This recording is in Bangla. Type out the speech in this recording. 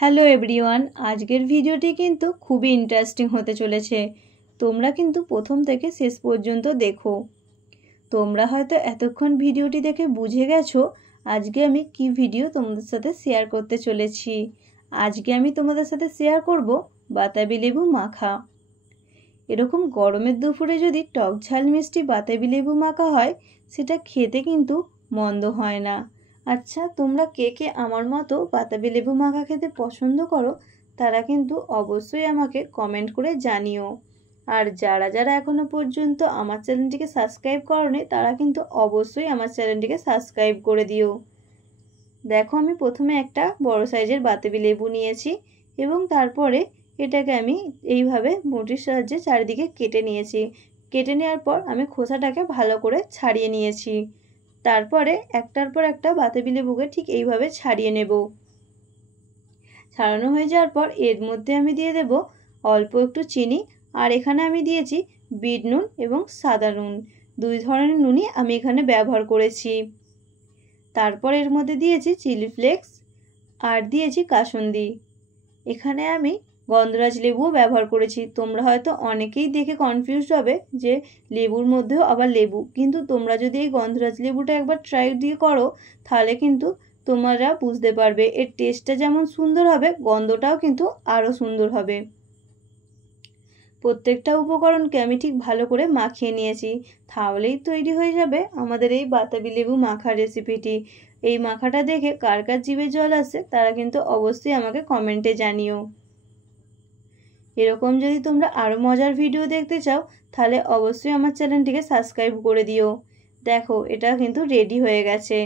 হ্যালো এভরিওয়ান, আজকের ভিডিওটি কিন্তু খুবই ইন্টারেস্টিং হতে চলেছে। তোমরা কিন্তু প্রথম থেকে শেষ পর্যন্ত দেখো। তোমরা হয়তো এতক্ষণ ভিডিওটি দেখে বুঝে গেছো আজকে আমি কি ভিডিও তোমাদের সাথে শেয়ার করতে চলেছি। আজকে আমি তোমাদের সাথে শেয়ার করব বাতাবি লেবু মাখা। এরকম গরমের দুপুরে যদি টক ঝাল মিষ্টি বাতাবি লেবু মাখা হয় সেটা খেতে কিন্তু মন্দ হয় না। আচ্ছা, তোমরা কে কে আমার মতো বাতাবি লেবু মাখা খেতে পছন্দ করো তারা কিন্তু অবশ্যই আমাকে কমেন্ট করে জানিও। আর যারা যারা এখনো পর্যন্ত আমার চ্যানেলটিকে সাবস্ক্রাইব করোনি তারা কিন্তু অবশ্যই আমার চ্যানেলটিকে সাবস্ক্রাইব করে দিও। দেখো, আমি প্রথমে একটা বড় সাইজের বাতাবি লেবু নিয়েছি এবং তারপরে এটাকে আমি এইভাবে বটির সাহায্যে চারিদিকে কেটে নিয়েছি। কেটে নেওয়ার পর আমি খোসাটাকে ভালো করে ছাড়িয়ে নিয়েছি। তারপরে একটার পর একটা বাতাবি লেবুকে ঠিক এইভাবে ছাড়িয়ে নেব। ছাড়ানো হয়ে যাওয়ার পর এর মধ্যে আমি দিয়ে দেব অল্প একটু চিনি, আর এখানে আমি দিয়েছি বিট নুন এবং সাদা নুন, দুই ধরনের নুনই আমি এখানে ব্যবহার করেছি। তারপর এর মধ্যে দিয়েছি চিলি ফ্লেক্স আর দিয়েছি কাসুন্দি। এখানে আমি গন্ধরাজ লেবুও ব্যবহার করেছি। তোমরা হয়তো অনেকেই দেখে কনফিউজড হবে যে লেবুর মধ্যেও আবার লেবু, কিন্তু তোমরা যদি এই গন্ধরাজ লেবুটা একবার ট্রাই দিয়ে করো তাহলে কিন্তু তোমরা বুঝতে পারবে এর টেস্টটা যেমন সুন্দর হবে গন্ধটাও কিন্তু আরও সুন্দর হবে। প্রত্যেকটা উপকরণকে আমি ঠিক ভালো করে মাখিয়ে নিয়েছি। তাহলেই তৈরি হয়ে যাবে আমাদের এই বাতাবি লেবু মাখার রেসিপিটি। এই মাখাটা দেখে কার কার জিভে জল আসে তারা কিন্তু অবশ্যই আমাকে কমেন্টে জানিও। এরকম যদি তোমরা আরও মজার ভিডিও দেখতে চাও তাহলে অবশ্যই আমার চ্যানেলটিকে সাবস্ক্রাইব করে দিও। দেখো, এটা কিন্তু রেডি হয়ে গেছে।